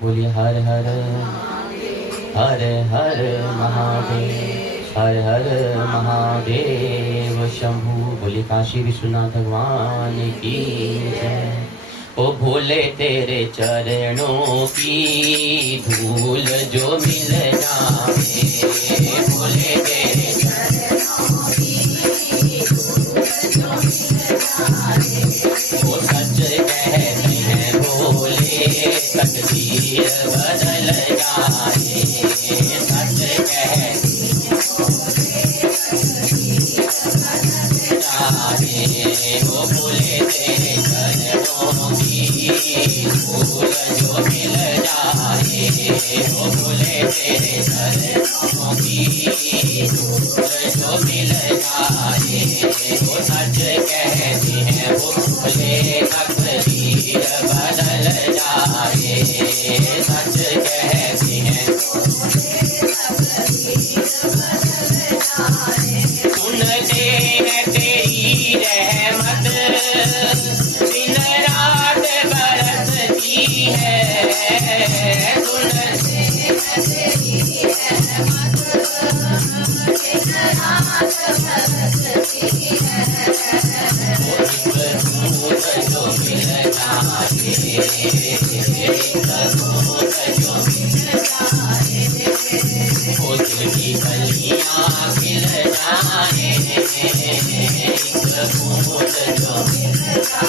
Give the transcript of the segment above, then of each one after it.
बोलिए हर हर हर हर महादेव, हर हर महादेव शंभु। बोलिए काशी विश्वनाथ भगवान की जय। ओ भोले तेरे चरणों की धूल जो मिल जाए, भोले तेरे चरणों की धूल जो मिल जाए, वो सच कहते हैं भोले तकदीर बदल जाए, सच कहते जाए, वो भोले तेरे चरणों की धूल जो मिल जाए, वो भोले तेरे चरणों की धूल जो मिल जाए, वो सच कहते हैं भोले तकदीर बदल जाए, सच कहते हैं सुनते हैं तेरी रहमत दिन रात बरसती है, सुनते हैं तेरी रहमत दिन रात बरसती है, वो एक दूत जो मिल जाए, एक दूत जो मिल जाए, वो दिल की कलियां खिल जाए, एक दूत जो मिल जाए,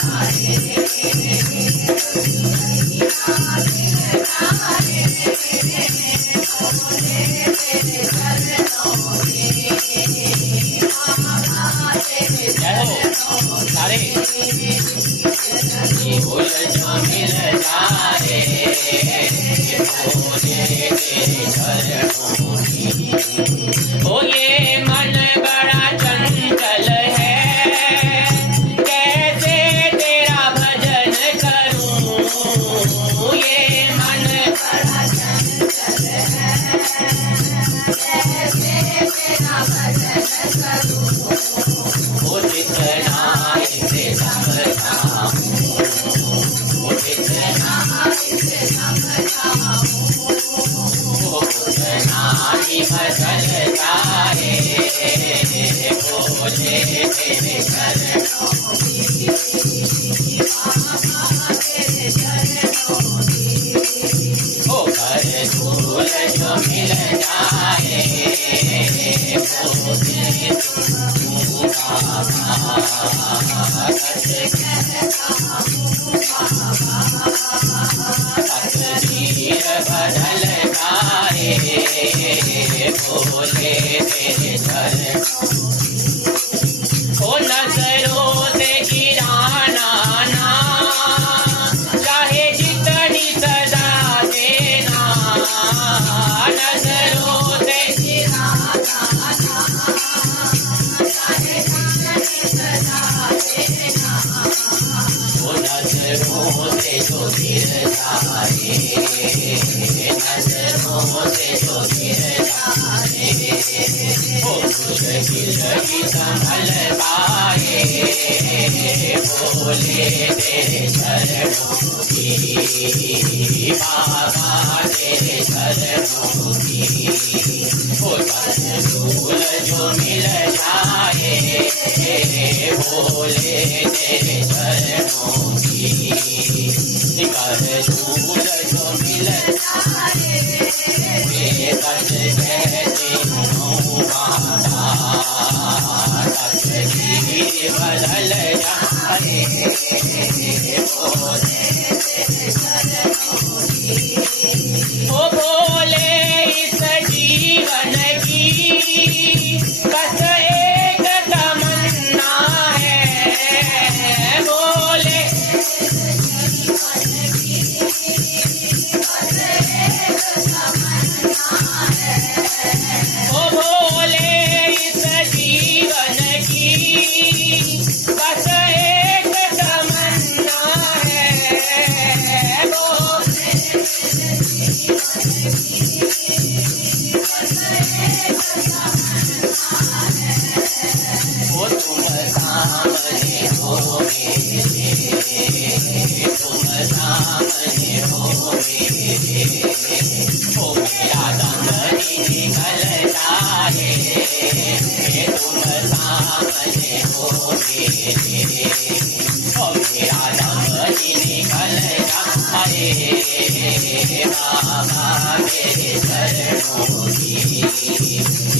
सारे भूल जो मिल जाए, भोले तेरे चरणों की। ओ ये मन बड़ा चंचल है, कैसे तेरा भजन करूं, ये मन बड़ा चंचल है, कैसे तेरा भजन करूं, वो जितना इसे समझाऊं, वो जितना इसे समझाऊं, वो उतना ही बदल जाए, भोले तेरे चरणों की, तेरे चरणों की। ओ कर धूल जो मिल जाए, भोले तू बाबा सच कहता हूँ बाबा, तकदीर बदल जाए, भोले तेरे चरणों की। ओ नजरों से गिराना ना, चाहे जितनी सजा देना, नजरों से गिराना ना, चाहे जितनी सजा देना, वो नजरों से जो गिर जाए, नजरों से जो गिर जाए, वो मुश्किल ही संभल पाए, भोले तेरे चरणों की, बाबा तेरे चरणों की। वो धूल जो मिल जाए, भोले तेरे चरणों की, कर धूल जो मिल जाए, सच कहते हूँ बाबा, तकदीर बदल जाए, भोले तेरे चरणों की। ओ भोले इस जीवन की बस एक तमन्ना है, भोले ओ भोले इस जीवन की बस एक तमन्ना है, वो तुम सामने हो मेरे, तुम सामने हो रे, ओ मेरा दमनी निकल जाए, ये तुम सामने हो रे, ओ मेरा दमनी निकल जाए, बाबा मेरे चरणों की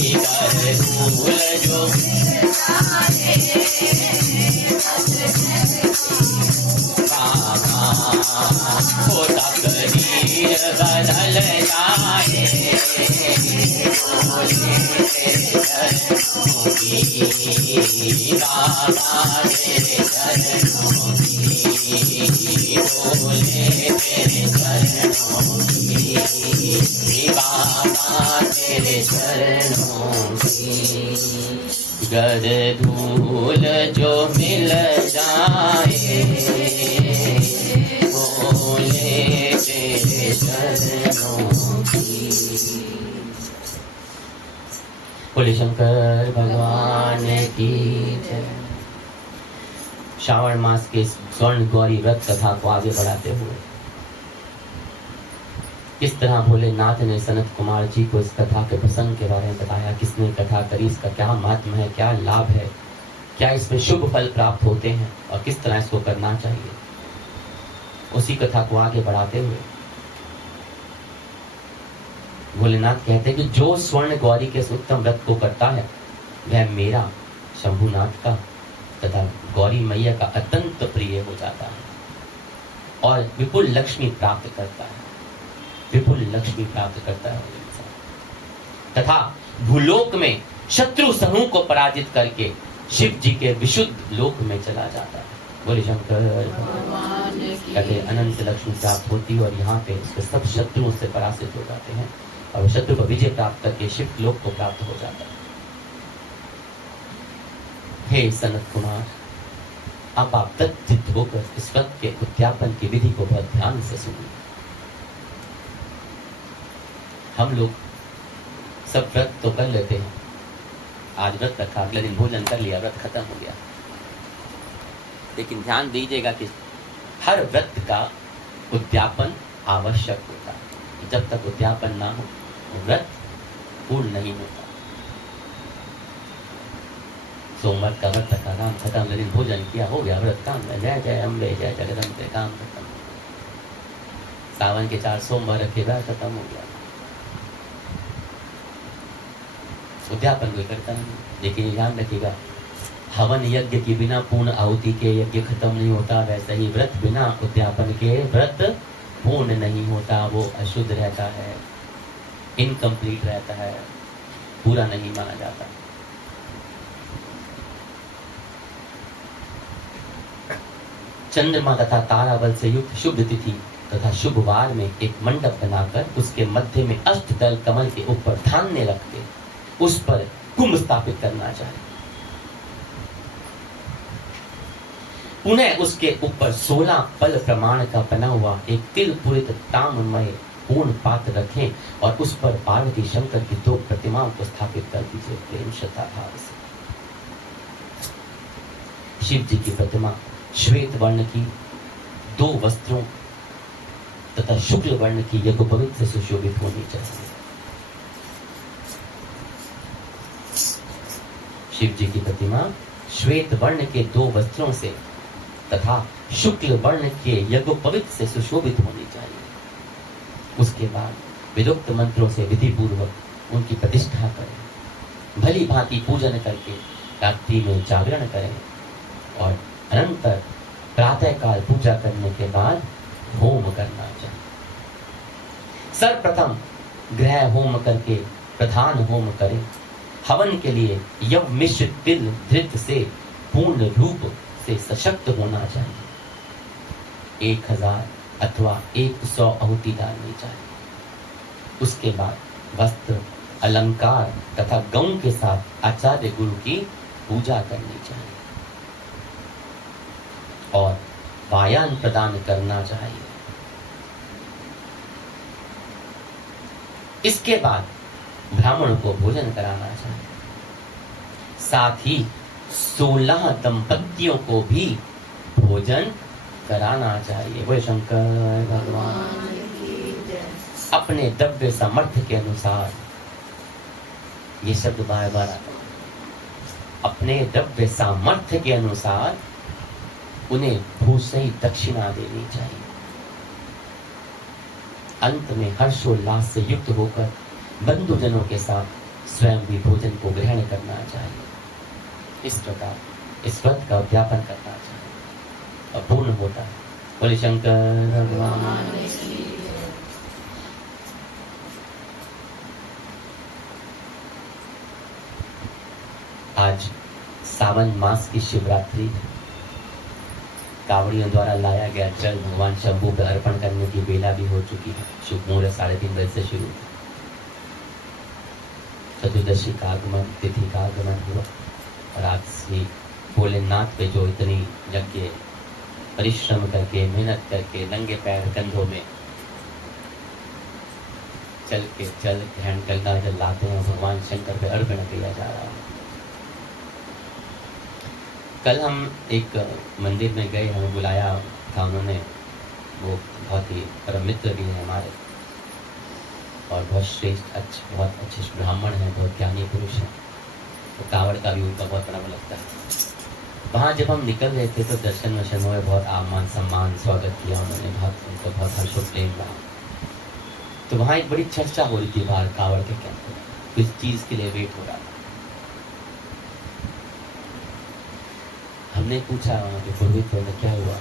इधर धूल जो हो तकदीर बदल जाए, बोले तेरे चरणों की, बाबा तेरे चरणों की, बोले तेरे चरणों की, बाबा तेरे चरणों की। गद धूल जो मिल जाए, बोले तेरे चरणों की। बोले शंकर भगवान की जय। श्रावण मास के स्वर्ण गौरी व्रत कथा को आगे बढ़ाते हुए किस तरह भोलेनाथ ने सनत कुमार जी को इस कथा के प्रसंग के बारे में बताया, किसने कथा करी, इसका क्या महात्म है, क्या लाभ है, क्या इसमें शुभ फल प्राप्त होते हैं और किस तरह इसको करना चाहिए, उसी कथा को आगे बढ़ाते हुए भोलेनाथ कहते हैं कि जो स्वर्ण गौरी के इस उत्तम व्रत को करता है वह मेरा शंभुनाथ का तथा गौरी मैया का अत्यंत प्रिय हो जाता है और विपुल लक्ष्मी प्राप्त करता है, विपुल लक्ष्मी प्राप्त करता है तथा भूलोक में शत्रु समूह को पराजित करके शिव जी के विशुद्ध लोक में चला जाता है। बोले शंकर कहते अनंत लक्ष्मी प्राप्त होती है और यहाँ पे उसके सब शत्रुओं से पराजित हो जाते हैं और शत्रु को विजय प्राप्त करके शिव लोक को प्राप्त हो जाता है। हे सनत कुमार, अब आप तत्चित होकर इस व्रत के उद्यापन की विधि को बहुत ध्यान से सुनिए। हम लोग सब व्रत तो कर लेते हैं, आज व्रत रखा, अगले दिन भोजन कर लिया, व्रत खत्म हो गया। लेकिन ध्यान दीजिएगा कि हर व्रत का उद्यापन आवश्यक होता है। जब तक उद्यापन ना हो व्रत पूर्ण नहीं होता। सोमवार का व्रत का काम खत्म, अगले दिन भोजन किया, हो गया व्रत काम, जय जय अम्बे जय जगदम्बे, काम खत्म। सावन के 4 सोमवार रखे, व्रत खत्म हो गया, उद्यापन कोई करता नहीं। लेकिन ध्यान रखिएगा, हवन यज्ञ के बिना पूर्ण आहुति के यज्ञ खत्म नहीं होता, वैसे ही व्रत बिना उद्यापन के व्रत पूर्ण नहीं होता, वो अशुद्ध रहता है, इनकम्प्लीट रहता है, पूरा नहीं माना जाता। चंद्रमा तथा ताराबल से युक्त शुभ तिथि तथा शुभ वार में एक मंडप बनाकर उसके मध्य में अष्टदल कमल के ऊपर धान्य रख के उस पर कुंभ स्थापित करना चाहिए। पुनः उसके ऊपर 16 पल प्रमाण का बना हुआ एक तिल पूरित ताम्रमय पूर्ण पात्र रखें और उस पर पार्वती शंकर की 2 प्रतिमाओं को स्थापित कर दीजिए प्रेम श्रद्धा भाव से। शिव जी की प्रतिमा श्वेत वर्ण की 2 वस्त्रों तथा शुक्ल वर्ण की यज्ञोपवीत से सुशोभित होनी चाहिए। शिव जी की प्रतिमा श्वेत वर्ण के 2 वस्त्रों से तथा शुक्ल वर्ण के यज्ञोपवीत से सुशोभित होनी चाहिए। उसके बाद विदुक्त मंत्रों से विधि पूर्वक उनकी प्रतिष्ठा करें, भली भांति पूजन करके रात्रि में जागरण करें और अनंतर प्रातःकाल पूजा करने के बाद होम करना चाहिए। सर्वप्रथम ग्रह होम करके प्रधान होम करें। हवन के लिए यव मिश्र तिल धृत से पूर्ण रूप से सशक्त होना चाहिए। 1000 अथवा 100 आहुति डालनी चाहिए। उसके बाद वस्त्र, अलंकार तथा गौ के साथ आचार्य गुरु की पूजा करनी चाहिए और वायान प्रदान करना चाहिए। इसके बाद ब्राह्मण को भोजन कराना चाहिए। साथ ही 16 दंपतियों को भी भोजन कराना चाहिए। बोले शंकर भगवान अपने द्रव्य सामर्थ्य के अनुसार, ये शब्द बार बार आता है, अपने द्रव्य सामर्थ्य के अनुसार उन्हें भूसही दक्षिणा देनी चाहिए। अंत में हर्षोल्लास से युक्त होकर बंधुजनों के साथ स्वयं भी भोजन को ग्रहण करना चाहिए। इस प्रकार इस व्रत का व्यापन करना चाहिए और पूर्ण होता है। बोले शंकर भगवान। आज सावन मास की शिवरात्रि है। कावड़ियों द्वारा लाया गया जल भगवान शंभू पर अर्पण करने की बेला भी हो चुकी है। शुभ मुहूर्त 3:30 बजे से शुरू। चतुर्दशी का आगमन, तिथि का आगमन हुआ और आज से भोलेनाथ पे जो इतनी यज्ञ परिश्रम करके मेहनत करके नंगे पैर कंधों में चल के जल ग्रहण गंगा जल लाते हैं, भगवान शंकर पे अर्पण किया जा रहा है। कल हम एक मंदिर में गए, हमें बुलाया था उन्होंने, वो बहुत ही परम मित्र भी हैं हमारे और बहुत श्रेष्ठ बहुत अच्छे ब्राह्मण हैं, बहुत ज्ञानी पुरुष हैं। तो कावड़ का भी उनका बहुत बड़ा लगता है। वहाँ जब हम निकल रहे थे तो दर्शन वर्शन हुए, बहुत आमान सम्मान स्वागत किया उन्होंने, उनको बहुत हर्षोल्लास रहा। तो वहाँ एक बड़ी चर्चा हो रही थी बाहर कावड़ के कैंप में, किस चीज़ के लिए वेट हो रहा था। हमने पूछा वहाँ के पुरोहित में क्या हुआ,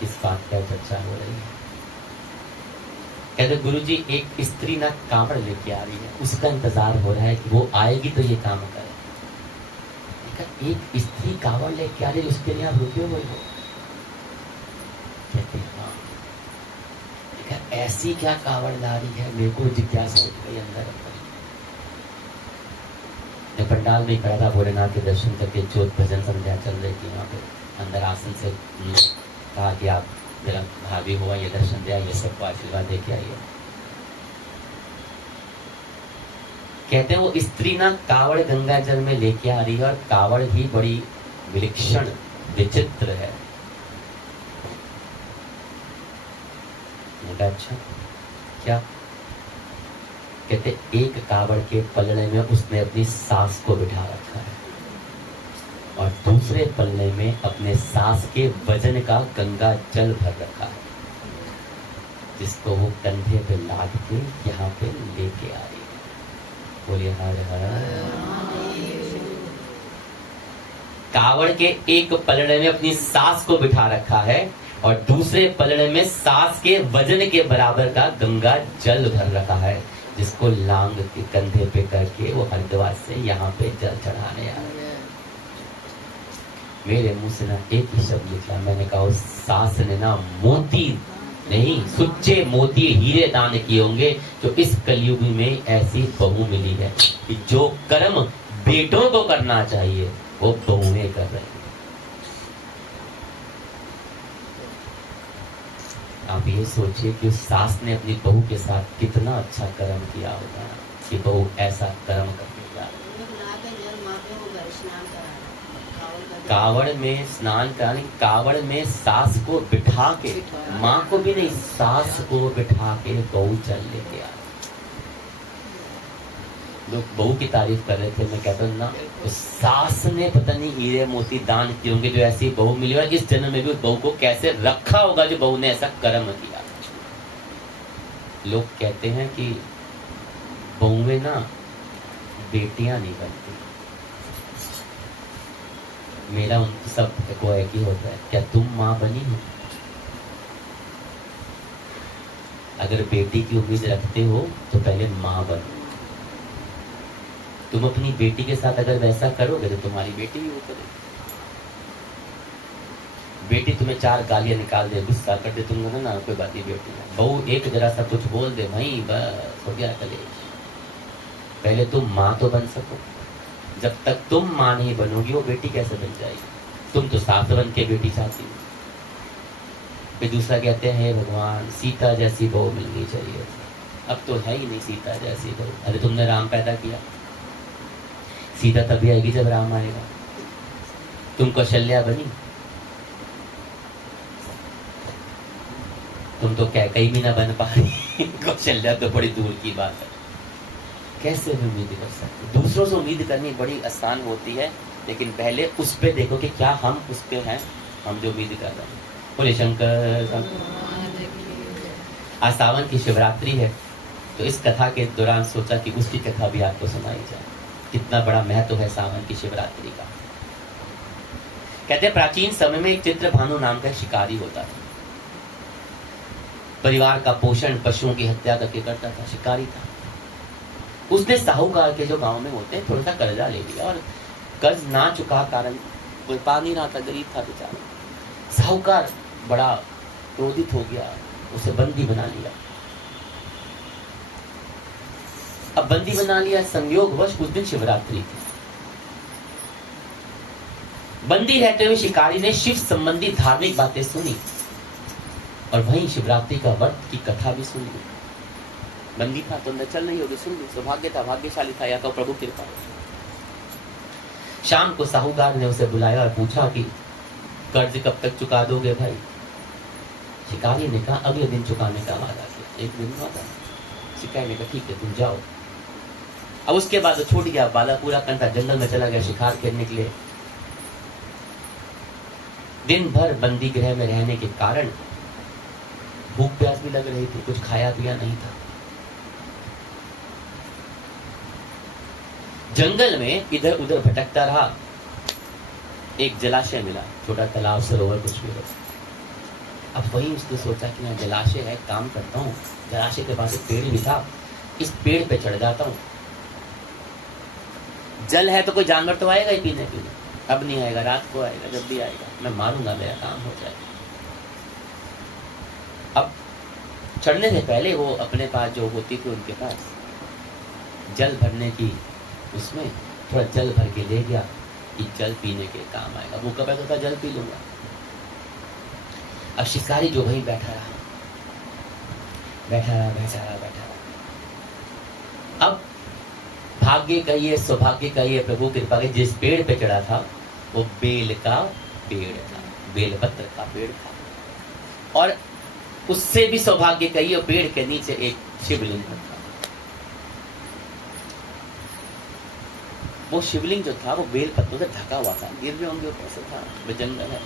किस बात का चर्चा हो रही है। कहते गुरुजी एक स्त्री ना कावड़ लेके आ रही है, उसका इंतजार हो रहा है कि वो आएगी तो ये काम करे। एक स्त्री कावड़ लेके आ रही है, उसके लिए आप रुके हुए हो? कहते हाँ। ऐसी क्या कावड़ ला रही है, मेरे को जिज्ञासा उठ गई अंदर। जब पंडाल में खड़ा था, भोलेनाथ के दर्शन करके ज्योत भजन संध्या चल रही थी, वहाँ पे अंदर आसन से कहा कि आप मेरा भाभी हुआ, ये दर्शन दिया, ये सबको आशीर्वाद दे के आइए। कहते हैं वो स्त्री ना कावड़ गंगा जल में लेके आ रही है और कावड़ ही बड़ी विलक्षण विचित्र है। अच्छा क्या? कहते एक कावड़ के पलड़े में उसने अपनी सास को बिठा रखा है और दूसरे पलड़े में अपने सास के वजन का गंगा जल भर रखा है, जिसको वो कंधे पे लाद के यहाँ पे लेके आ रही है। बोलिए हर हर। कावड़ के एक पलड़े में अपनी सास को बिठा रखा है और दूसरे पलड़े में सास के वजन के बराबर का गंगा जल भर रखा है, जिसको लांग के कंधे पे करके वो हरिद्वार से यहाँ पे जल चढ़ाने आ रहे हैं। मेरे मुंह से ना एक ही शब्द निकला, मैंने कहा उस सास ने ना मोती नहीं, सुच्चे मोती हीरे दान किए होंगे, जो इस कलयुग में ऐसी बहू मिली है कि जो कर्म बेटों को करना चाहिए वो बहुएं कर रही हैं। आप ये सोचिए कि उस सास ने अपनी बहू के साथ कितना अच्छा कर्म किया होगा कि बहू ऐसा कर्म करके जा रही। कावड़ में स्नान कराने, कावड़ में सास को बिठा के, माँ को भी नहीं, सास को बिठा के बहू चल लेके आ। लोग बहू की तारीफ कर रहे थे, मैं कहता हूँ ना, उस सास ने पता नहीं हीरे मोती दान किए होंगे जो ऐसी बहू मिली, और इस जन्म में भी उस बहू को कैसे रखा होगा जो बहू ने ऐसा कर्म किया। लोग कहते हैं कि बहुएं ना बेटियां नहीं बनती। मेरा उन सब को एक ही होता है, क्या तुम माँ बनी हो? अगर बेटी की उम्मीद रखते हो तो पहले माँ बनो। तुम अपनी बेटी के साथ अगर वैसा करोगे तो तुम्हारी बेटी भी वो करेगी। बेटी तुम्हें 4 गालियां निकाल दे, गुस्सा कर दे, तुम ना कोई बात नहीं, बेटी है। बहू एक जरा सा कुछ बोल दे, वहीं बस हो गया कलेश। पहले तुम माँ तो बन सको। जब तक तुम माँ नहीं बनोगी वो बेटी कैसे बन जाएगी? तुम तो सास बन के बेटी चाहती हो। फिर दूसरा कहते हैं, हे भगवान सीता जैसी बहू मिलनी चाहिए। अब तो है ही नहीं सीता जैसी बहू। अरे तुमने राम पैदा किया, सीता तभी आएगी जब राम आएगा। तुम कौशल्या बनी, तुम तो कैकई भी ना बन पा रही, कौशल्या तो बड़ी दूर की बात है। कैसे भी उम्मीद कर सकते? दूसरों से उम्मीद करनी बड़ी आसान होती है, लेकिन पहले उस पे देखो कि क्या हम उसके हैं, हम जो उम्मीद कर रहे हैं। बोले शंकर। आज सावन की शिवरात्रि है, तो इस कथा के दौरान सोचा कि उसकी कथा भी आपको सुनाई जाए। कितना बड़ा महत्व है सावन की शिवरात्रि का। कहते हैं प्राचीन समय में एक चित्रभानु नाम का शिकारी होता था। परिवार का पोषण पशुओं की हत्या करके करता था, शिकारी था। उसने साहूकार के जो गांव में होते हैं थोड़ा सा कर्जा ले लिया, और कर्ज ना चुका कारण कोई पा नहीं रहा था, गरीब था बेचारा। साहूकार बड़ा क्रोधित हो गया, उसे बंदी बना लिया। अब बंदी बना लिया, संयोगवश उस दिन शिवरात्रि थी। बंदी रहते हुए शिकारी ने शिव संबंधी धार्मिक बातें सुनी, और वहीं शिवरात्रि का व्रत की कथा भी सुन ली। बंदी था तो अंदर चल रही होगी, सुन ली। सौभाग्य था, भाग्यशाली था, या तो प्रभु कृपा। शाम को साहूकार ने उसे बुलाया और पूछा कि कर्ज कब तक चुका दोगे भाई? शिकारी ने कहा अगले दिन चुकाने का वादा किया। एक दिन वादा। शिकारी ने कहा ठीक है तुम जाओ। अब उसके बाद वो छूट गया, वादा पूरा करता, जंगल में चला गया शिकार करने के लिए। दिन भर बंदी गृह में रहने के कारण भूख प्यास भी लग रही थी, कुछ खाया पिया नहीं था। जंगल में इधर उधर भटकता रहा। एक जलाशय मिला, छोटा तालाब सरोवर कुछ भी हो। अब वही उसने सोचा कि यहाँ जलाशय है, काम करता हूँ। जलाशय के पास एक पेड़ भी था, इस पेड़ पे चढ़ जाता हूँ। जल है तो कोई जानवर तो आएगा ही पीने के लिए। अब नहीं आएगा, रात को आएगा, जब भी आएगा मैं मारूंगा, मेरा काम हो जाएगा। अब चढ़ने से पहले वो अपने पास जो होती थी उनके पास जल भरने की, उसमें थोड़ा जल भर के ले गया कि जल पीने के काम आएगा। वो कब कहता जल पी लूंगा। अब शिकारी जो वहीं बैठा रहा। अब भाग्य कहिए, सौभाग्य कहिए, प्रभु कृपा के जिस पेड़ पे चढ़ा था वो बेल का पेड़ था, बेलपत्र का पेड़ था। और उससे भी सौभाग्य कहिए, पेड़ के नीचे एक शिवलिंग था। वो शिवलिंग जो था वो बेल पत्तों से ढका हुआ था, गिर भी होंगे ऊपर से था, वो जंगल है,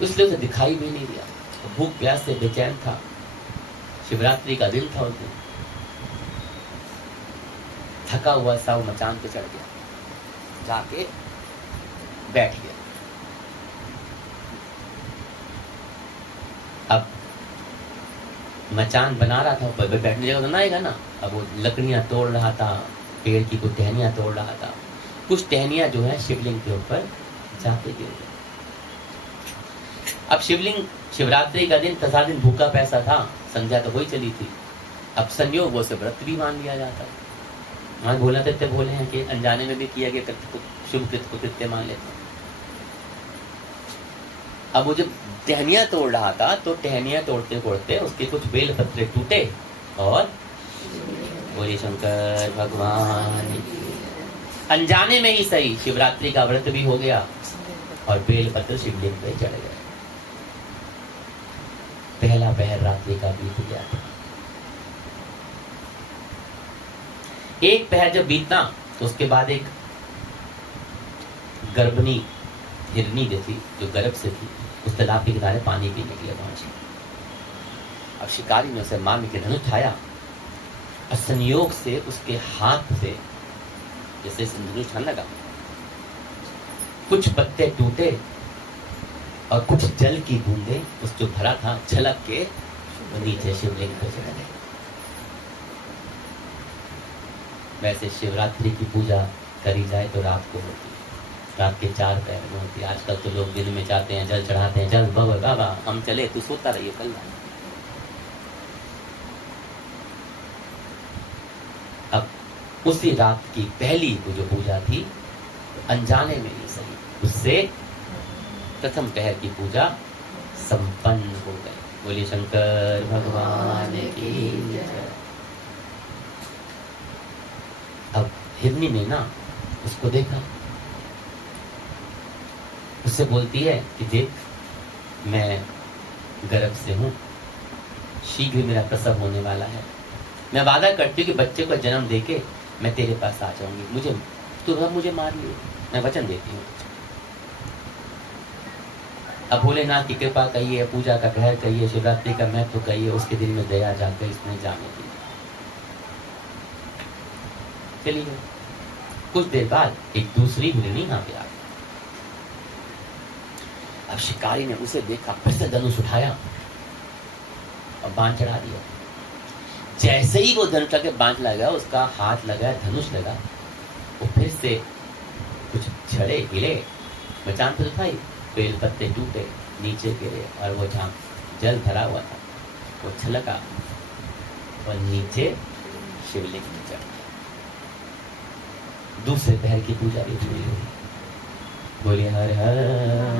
इसलिए उसे दिखाई भी नहीं दिया। भूख प्यास से बेचैन था, शिवरात्रि का दिन था उस दिन। थका हुआ सा वो मचान पे चढ़ गया, जाके बैठ गया। अब मचान बना रहा था, ऊपर बैठने जगह तो ना आएगा ना। अब वो लकड़ियां तोड़ रहा था, पेड़ की कुछ टहनियां तोड़ रहा था। कुछ टहनियां जो है शिवलिंग के ऊपर जाके गिर गई। अब शिवलिंग, शिवरात्रि का दिन, तथा दिन भूखा पैसा था, संध्या तो वही चली थी। अब संयोग वो से व्रत भी मान लिया जाता है। वहां बोला तो बोले हैं कि अनजाने में भी किया गया शुभ कृत को कृत्य मान लेते हैं। अब वो जब टहनियां तोड़ रहा था तो टहनियां तोड़ते तोड़ते उसके कुछ बेल पत्रे टूटे और बोले शंकर भगवान। अनजाने में ही सही शिवरात्रि का व्रत भी हो गया और बेल पत्र शिवलिंग पे चढ़ गए। पहला पहर रात्रि का बीत गया था। एक पहर जब बीतना तो उसके बाद एक गर्भनी हिरनी जैसी जो गर्भ से थी उस तालाब के किनारे पानी पीने के लिए पहुंची। अब शिकारी ने उसे मारने के धनुष उठाया और संयोग से उसके हाथ से जैसे धनुष उठाने लगा, कुछ पत्ते टूटे और कुछ जल की बूंदे उस जो भरा था छलक के नीचे शिवलिंग पे चढ़ गए। वैसे शिवरात्रि की पूजा करी जाए तो रात को होती है, रात के 4 पहर में होती है। आजकल तो लोग दिन में जाते हैं, जल चढ़ाते हैं, जल बाबा बाबा हम चले, तू सोता रहिए कल। अब उसी रात की पहली जो पूजा थी अनजाने में ही सही, उससे प्रथम पहर की पूजा संपन्न हो गई। बोलिए शंकर भगवान की जय। अब हिरनी ने ना उसको देखा, उससे बोलती है कि देख मैं गर्भ से हूं, शीघ्र मेरा प्रसव होने वाला है, मैं वादा करती हूँ कि बच्चे को जन्म देके मैं तेरे पास आ जाऊंगी, मुझे तू अब मुझे मार लियो, मैं वचन देती हूँ। अब भोलेनाथ की कृपा कहिए, पूजा का कहर कहिए, शिवरात्रि का महत्व कहिए, उसके दिल में दया जाकर इसने जाने दी। चलिए कुछ देर बाद एक दूसरी हिरणी यहाँ पे आ गई। अब शिकारी ने उसे देखा, फिर से धनुष उठाया और बाण चढ़ा दिया। जैसे ही वो धनुष लगे, बाण लगा, उसका हाथ लगा, धनुष लगा, वो फिर से कुछ छड़े हिले, मचान पर उठाई, बेल पत्ते टूटे, नीचे गिरे और वो जहाँ जल भरा हुआ था वो छलका और नीचे शिवलिंग में चढ़ गया। दूसरे पहर की पूजा भी पूरी हुई। बोलिए हर हर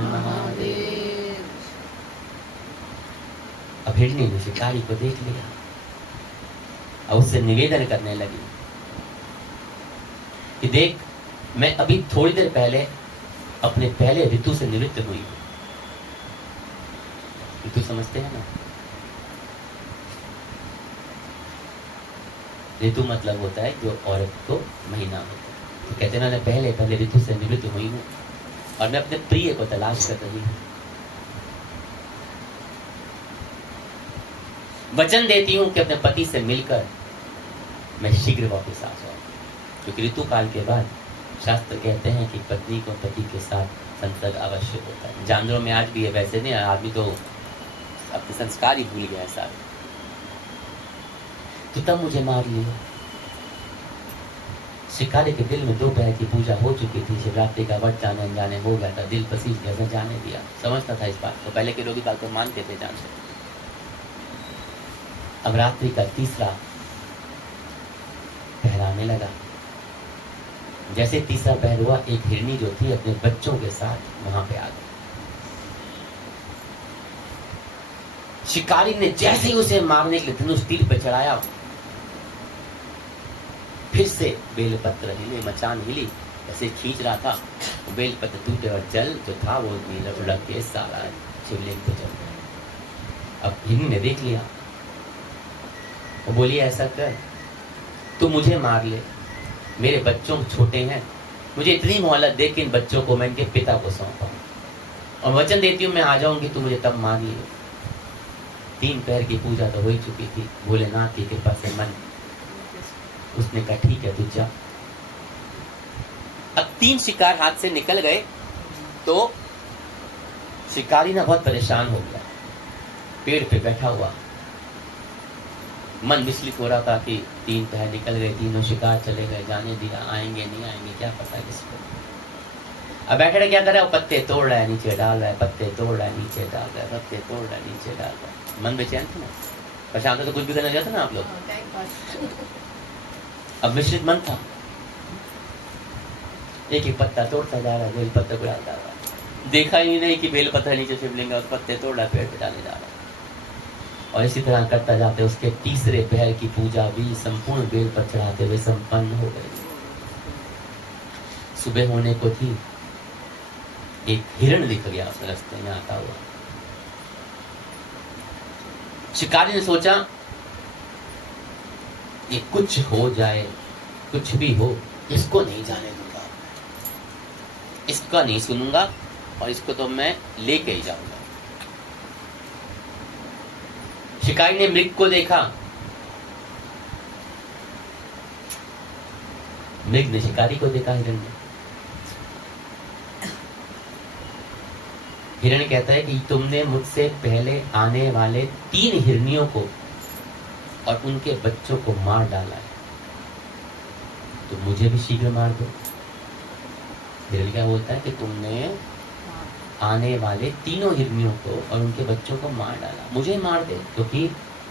महादेव। अब हिरणी ने शिकारी को देख लिया और उससे निवेदन करने लगी कि देख, मैं अभी थोड़ी देर पहले अपने पहले ऋतु से निवृत्त हुई हूं। ऋतु समझते हैं ना? ऋतु मतलब होता है जो औरत को महीना होता है। तो कहते हैं, मैं पहले ऋतु से निवृत्त हुई हूं और मैं अपने प्रिय को तलाश कर रही हूं। वचन देती हूं कि अपने पति से मिलकर मैं शीघ्र वापस आ जाऊं, क्योंकि ऋतु काल के बाद शास्त्र कहते हैं कि पत्नी को पति के साथ संसर्ग अवश्य होता है। जानवरों में आज भी है, वैसे नहीं, आदमी तो अपने संस्कार ही भूल गया है सारे। तो तब मुझे मार लिया। शिकारी के दिल में दोपहर की पूजा हो चुकी थी, शिवरात्रि का व्रत जाने अनजाने हो गया था, दिल पसीज गया, जाने दिया, समझता था इस बात को। पहले के लोग इस बात को मानते थे, जानते। अब रात्रि का तीसरा पहर आने लगा। जैसे तीसरा पहर हुआ, एक हिरणी जो थी अपने बच्चों के साथ वहां पे आ गई। शिकारी ने जैसे ही उसे मारने के लिए धनुष तीर पर चढ़ाया, फिर से बेलपत्र हिले, मचान हिली, ऐसे खींच रहा था, बेलपत्र टूटे और जल जो था वो लुढ़क के सारा शिवलिंग पे चल गया। अब हिरणी ने देख लिया, वो बोली, ऐसा कर, तू मुझे मार ले, मेरे बच्चों छोटे हैं, मुझे इतनी मोहलत दे कि इन बच्चों को मैं इनके पिता को सौंपा, और वचन देती हूँ मैं आ जाऊंगी, तू मुझे तब मार लियो। 3 पहर की पूजा तो हो ही चुकी थी, भोलेनाथ की कृपा से मन, उसने कहा ठीक है तू जा। अब 3 शिकार हाथ से निकल गए तो शिकारी ना बहुत परेशान हो गया, पेड़ पे बैठा हुआ, मन विचलित हो रहा था कि 3 पहर निकल गए, तीनों शिकार चले गए, जाने दिया, आएंगे नहीं आएंगे क्या पता किसको। अब बैठे क्या कर रहा है, पत्ते तोड़ रहा है, नीचे डाल रहा है, पत्ते तोड़ रहा है, नीचे डाल रहा है, पत्ते तोड़ रहा है, नीचे डाल रहा है। मन बेचैन था ना, परेशान तो कुछ भी करना चाहता ना आप लोग। अब मिश्रित मन था, एक एक पत्ता तोड़ता जा रहा है, बेल पत्ते को डालता रहा है, देखा ही नहीं कि बेल पत्ता नीचे शिवलिंग, उस पत्ते तोड़ रहा है, पेड़ पे डालने जा रहा है, और इसी तरह करता जाते उसके तीसरे पहर की पूजा भी संपूर्ण बेल पर चढ़ाते हुए संपन्न हो गई। सुबह होने को थी, एक हिरण दिख गया उस रास्ते में आता हुआ। शिकारी ने सोचा ये कुछ हो जाए, कुछ भी हो, इसको नहीं जाने दूंगा, इसका नहीं सुनूंगा, और इसको तो मैं लेके ही जाऊंगा। शिकारी ने मृग को देखा, मृग ने शिकारी को देखा, हिरण ने। हिरण कहता है कि तुमने मुझसे पहले आने वाले 3 हिरनियों को और उनके बच्चों को मार डाला है, तो मुझे भी शीघ्र मार दो। हिरण क्या बोलता है कि तुमने आने वाले 3 हिरनियों को और उनके बच्चों को मार डाला, मुझे मार दे, क्योंकि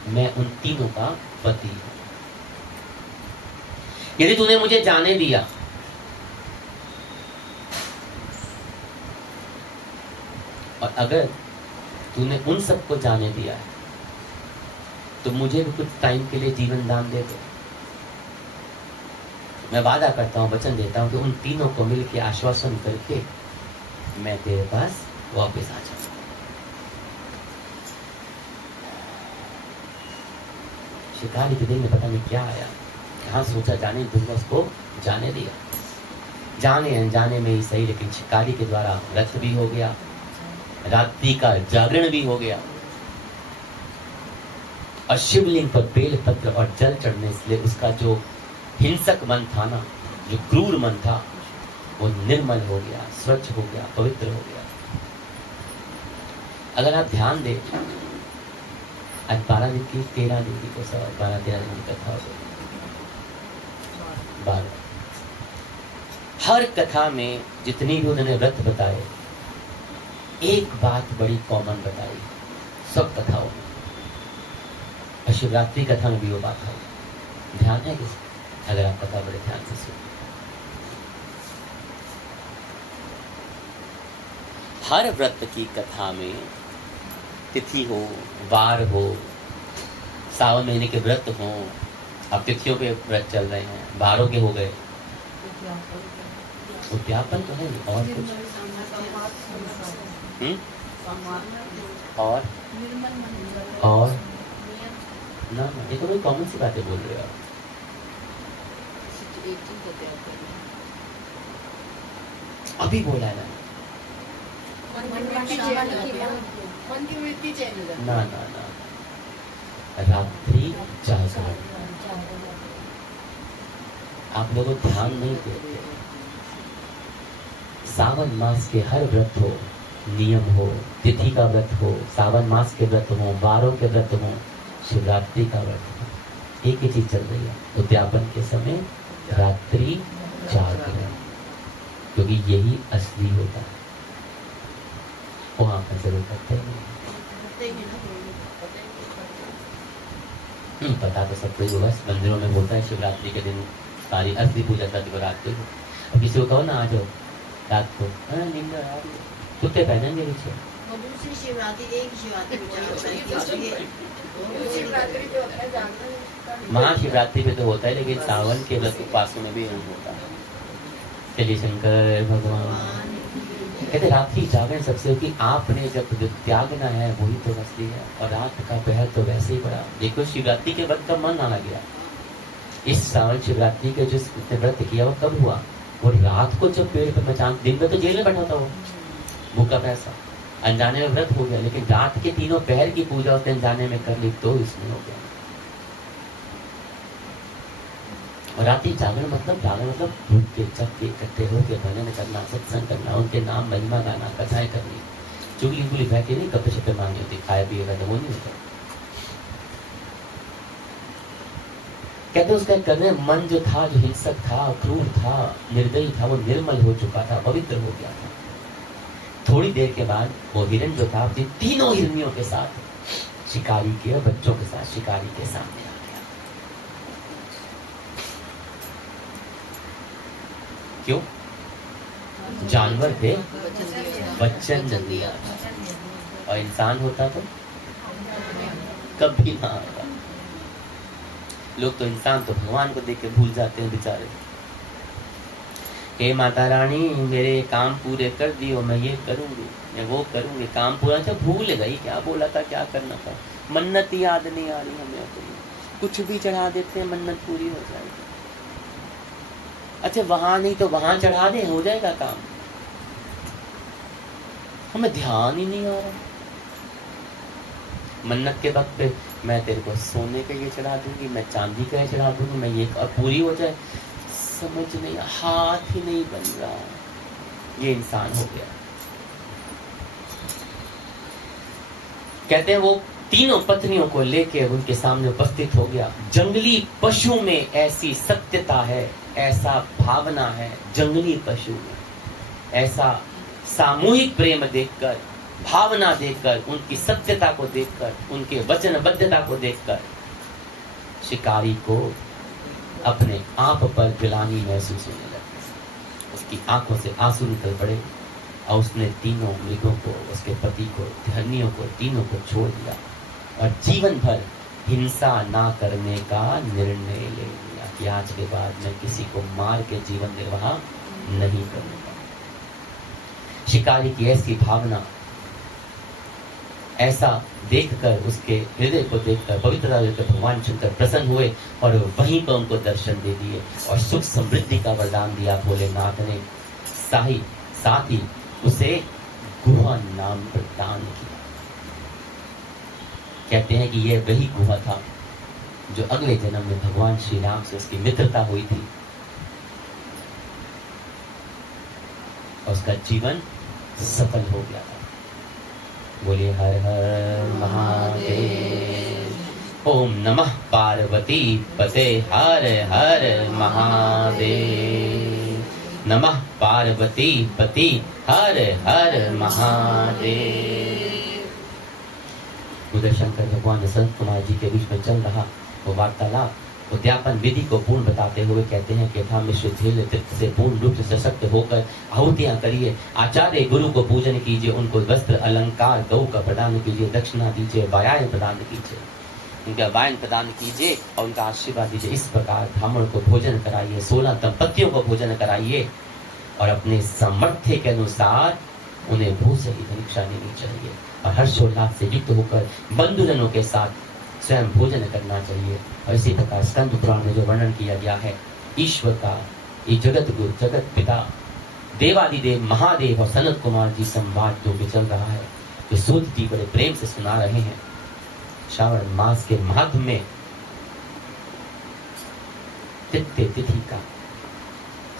मैं उन 3 का पति हूं। यदि तूने मुझे जाने दिया और अगर तूने उन सबको जाने दिया है, तो मुझे भी कुछ टाइम के लिए जीवन दान दे दो। मैं वादा करता हूं, वचन देता हूं कि उन 3 को मिलकर आश्वासन करके मैं तेरे पास वापस आ जाऊंगा। शिकारी के दिल में पता नहीं क्या आया, कहाँ सोचा जाने दूंगा, उसको जाने दिया। जाने अनजाने में ही सही, लेकिन शिकारी के द्वारा व्रत भी हो गया, रात्रि का जागरण भी हो गया, और शिवलिंग पर बेल पत्र और जल चढ़ने से उसका जो हिंसक मन था ना, जो क्रूर मन था, वो निर्मल हो गया, स्वच्छ हो गया, पवित्र हो गया। अगर आप ध्यान दें, आज 12 दिन की 13 दिन की को 12-13 दिन की कथा हो गई। 12 हर कथा में जितनी भी उन्होंने व्रत बताए, एक बात बड़ी कॉमन बताई सब कथाओं में, और शिवरात्रि कथा में भी वो बात है। ध्यान है किसी? अगर आप कथा बड़े ध्यान से सुनो, हर व्रत की कथा में तिथि हो, वार हो, सावन महीने के व्रत हो, अब तिथियों पे व्रत चल रहे हैं, वारों के हो गए, उद्यापन तो है और कुछ और ना ये तो कोई कॉमन सी बातें बोल रहे हो आप। अभी बोला है ना, ना रात्रि जागरण। आप लोगों ध्यान नहीं देते। सावन मास के हर व्रत हो, नियम हो, तिथि का व्रत हो, सावन मास के व्रत हो, वारों के व्रत हो, शिवरात्रि का व्रत हो, एक ही चीज चल रही है, उद्यापन के समय रात्रि जागरण, क्योंकि यही असली होता है। वहां पर जरूर करते हैं, पता तो सबको ही होगा, मंदिरों में होता है शिवरात्रि के दिन सारी असली पूजा करती रात को। अब किसी को कहो ना आ जाओ रात को, नींद आ रही है, कुत्ते पहनेंगे पीछे। महाशिवरात्रि पे तो होता है, लेकिन सावन के व्रत उपवासों में भी होता है। चलिए शंकर भगवान कहते रात्रि जागरण सबसे, कि आपने जब त्यागना है वही तो असली है, और रात का पहर तो वैसे ही बड़ा। देखो शिवरात्रि के व्रत का मन आना गया, इस सावन शिवरात्रि के जिसने व्रत किया वो कब हुआ? वो रात को जब पेड़ पर मचान, दिन में तो जेल में बैठा था वो भूखा पैसा, अनजाने में व्रत हो गया, लेकिन रात के तीनों पहर की पूजा उसने अनजाने में कर ली तो इसमें हो गया। और रात्रि जागरण मतलब भूख के जग के इकट्ठे होकर भजन करना, सत्संग करना, उनके नाम महिमा गाना, कथाएं करनी, चुगली बुगली बह के नहीं, गप्पे शप्पे मारनी होती, खाए पिएगा तो वो नहीं होता। कहते उसका करने मन जो था, जो हिंसक था, क्रूर था, निर्दयी था, वो निर्मल हो चुका था, पवित्र हो गया था। थोड़ी देर के बाद वो हिरण जो था अपनी तीनों हिरनियों के साथ शिकारी के बच्चों के साथ शिकारी के सामने आ गया। क्यों? जानवर थे, वचन दिया, और इंसान होता तो कभी ना आता। लोग तो इंसान तो भगवान को देख के भूल जाते हैं बेचारे। हे माता रानी मेरे काम पूरे कर दियो, मैं ये करूंगी, मैं वो करूंगी, काम पूरा। अच्छा भूल गई क्या बोला था, क्या करना था, मन्नत याद नहीं आ रही हमें अपनी, कुछ भी चढ़ा देते हैं, मन्नत पूरी हो जाएगी। अच्छा वहां नहीं तो वहां चढ़ा दे, हो जाएगा काम, हमें ध्यान ही नहीं आ रहा। मन्नत के वक्त पे मैं तेरे को सोने का ये चढ़ा दूंगी, मैं चांदी का ये चढ़ा दूंगी, मैं ये पूरी हो जाए, समझ नहीं, हाथ ही नहीं बन रहा। ये इंसान हो गया। कहते हैं वो तीनों पत्नियों को लेके उनके सामने उपस्थित हो गया। जंगली पशु में ऐसी सत्यता है, ऐसा भावना है जंगली पशु में, ऐसा सामूहिक प्रेम देखकर, भावना देखकर, उनकी सत्यता को देखकर, उनके वचनबद्धता को देखकर शिकारी को अपने आप पर गिलानी महसूस होने लगी। उसकी आंखों से आंसू निकल पड़े और उसने तीनों मृगों को, उसके पति को, धरनियों को, तीनों को छोड़ दिया और जीवन भर हिंसा ना करने का निर्णय ले लिया कि आज के बाद मैं किसी को मार के जीवन निर्वाह नहीं करूंगा। शिकारी की ऐसी भावना, ऐसा देखकर, उसके हृदय को देखकर, पवित्रता देखकर भगवान शंकर प्रसन्न हुए और वहीं पर उनको दर्शन दे दिए और सुख समृद्धि का वरदान दिया भोलेनाथ ने। साथ ही उसे गुहा नाम प्रदान किया। कहते हैं कि यह वही गुहा था जो अगले जन्म में भगवान श्री राम से उसकी मित्रता हुई थी और उसका जीवन सफल हो गया था। बोले हर हर महादेव। ओम नमः पार्वती पते हर हर महादेव। नमः पार्वती पति हर हर महादेव। उधर शंकर भगवान संत कुमार जी के बीच में चल रहा वो वार्तालाप उद्यापन विधि को पूर्ण बताते हुए कहते हैं कि था मिश्र धैर्य तृप्त से पूर्ण रूप से सशक्त होकर आहुतियां करिए, आचार्य गुरु को पूजन कीजिए, उनको वस्त्र अलंकार गौ का प्रदान कीजिए, दक्षिणा दीजिए, वायान प्रदान कीजिए, उनका वायन प्रदान कीजिए और उनका आशीर्वाद दीजिए। इस प्रकार ब्राह्मण को भोजन कराइए, 16 दंपतियों को भोजन कराइए और अपने सामर्थ्य के अनुसार उन्हें भू से ही परीक्षा लेनी चाहिए और हर्षोल्लास से युक्त होकर बंधुजनों के साथ स्वयं भोजन करना चाहिए। और इसी प्रकार स्कंद पुराण में जो वर्णन किया गया है ईश्वर का, ये जगत गुरु जगत पिता देवादिदेव महादेव और सनत कुमार जी संवाद जो भी चल रहा है, जो सूत जी बड़े प्रेम से सुना रहे हैं। श्रावण मास के महात्म में तृतीय तिथि का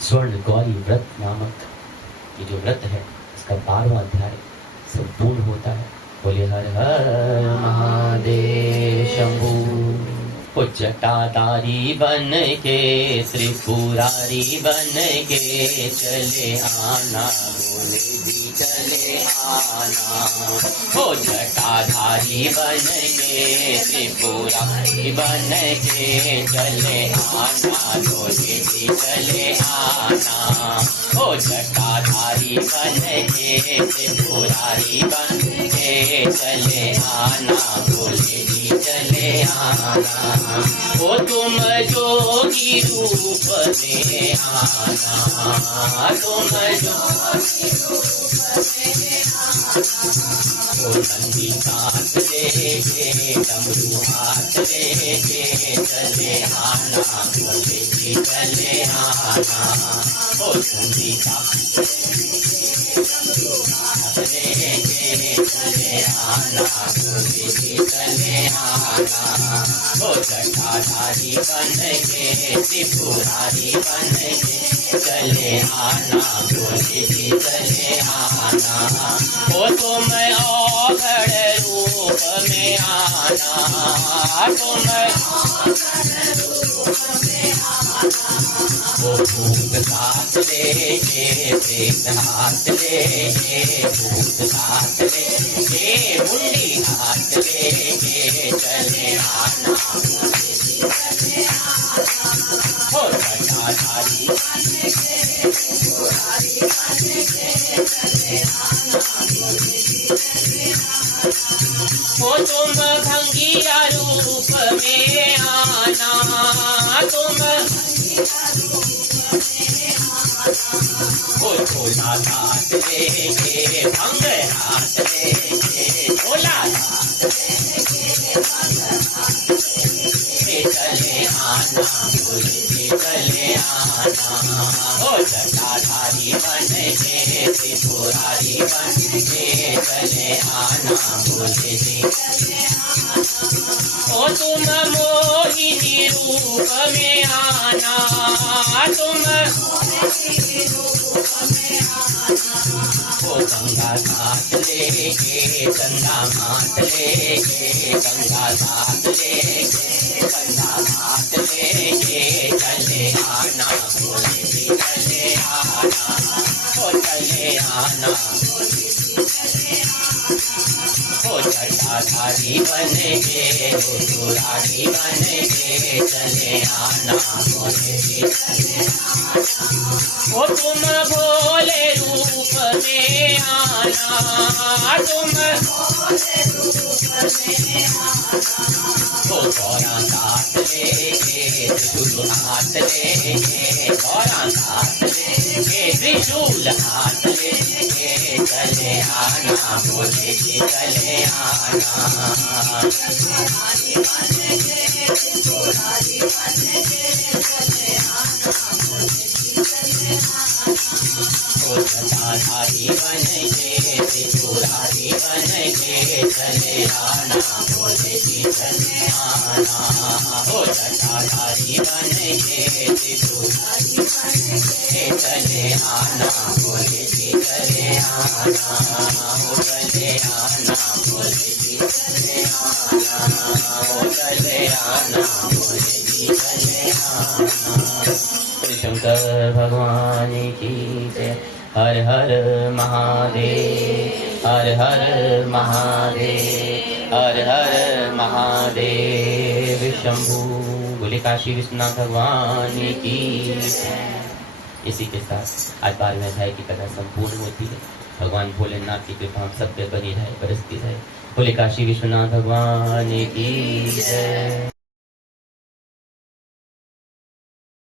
स्वर्ण गौरी व्रत नामक ये जो व्रत है इसका 12वां अध्याय संपूर्ण होता है। बोले हर हर महादेव शंभू। वो जटाधारी बन के त्रिपुरारी बन के चले आना, बोले भी चले आना। वो जटाधारी बन के त्रिपुरारी बन के चले आना, बोले भी चले आना। वो जटाधारी बन के त्रिपुरारी बन के चले आना, बोले भी चले आना। वो तुम जोगी रूप में आना, तुम जोगी रूप में आना। वो नंदी हाथ लेके डमरू हाथ लेके चले आना, बोले भी चले आना। वो नंदी हाथ लेके चले आना, बोले भी चले आना। वो जटाधारी बन के त्रिपुरारी बन के चले आना, बोले भी चले आना। वो तुम औघड़ रूप में आना, तुम वो भूत साथ लेके प्रेत हाथ लेके, भूत साथ लेके मुंडी हाथ लेके चले आना, हो जटाधारी वो तुम भंगिया रूप में आना, तुम वो झोला हाथ लेके भंग हाथ लेके, झोला हाथ लेके चले आना, बोले चले आना। ओ जटाधारी बन के त्रिपुरारी बन के चले आना, बोले चले आना। ओ तुम मोहिनी रूप में आना, तुम वो गंगा घाट लेके गंगा मात लेके, गंगा घाट लेके गंगा घाट लेके चले आना, बोले भी चले आना। ओ चले आना, ओ जटाधारी बन के त्रिपुरारी बन के चले आना, बोले भी चले आना। ओ तुम भोले रूप में आना, तुम भोले रूप में आना। ओ गौरा घाट लेके त्रिशूल हाथ लेके गौरा हाथ लेके त्रिशूल हाथ लेके चले आना भोले जी चले आना। ओ जटाधारी बन के त्रिशूलधारी बन के चले आना भोले जी चले आना। ओ जटाधारी बन के त्रिशूलधारी बन के चले आना भोले जी चले आना। ओ चले आना भोले जी चले आना। ओ चले आना भोले जी चले आना। शंकर भगवान की जय। हर हर महादेव, हर हर महादेव, हर हर महादेव शंभू। बोले काशी विश्वनाथ भगवान की जय। इसी के साथ आज 12वें अध्याय की कथा संपूर्ण होती है। भगवान भोलेनाथ की कृपा हम सब पे बनी रहे, बरसती रहे। बोले काशी विश्वनाथ भगवान की जय।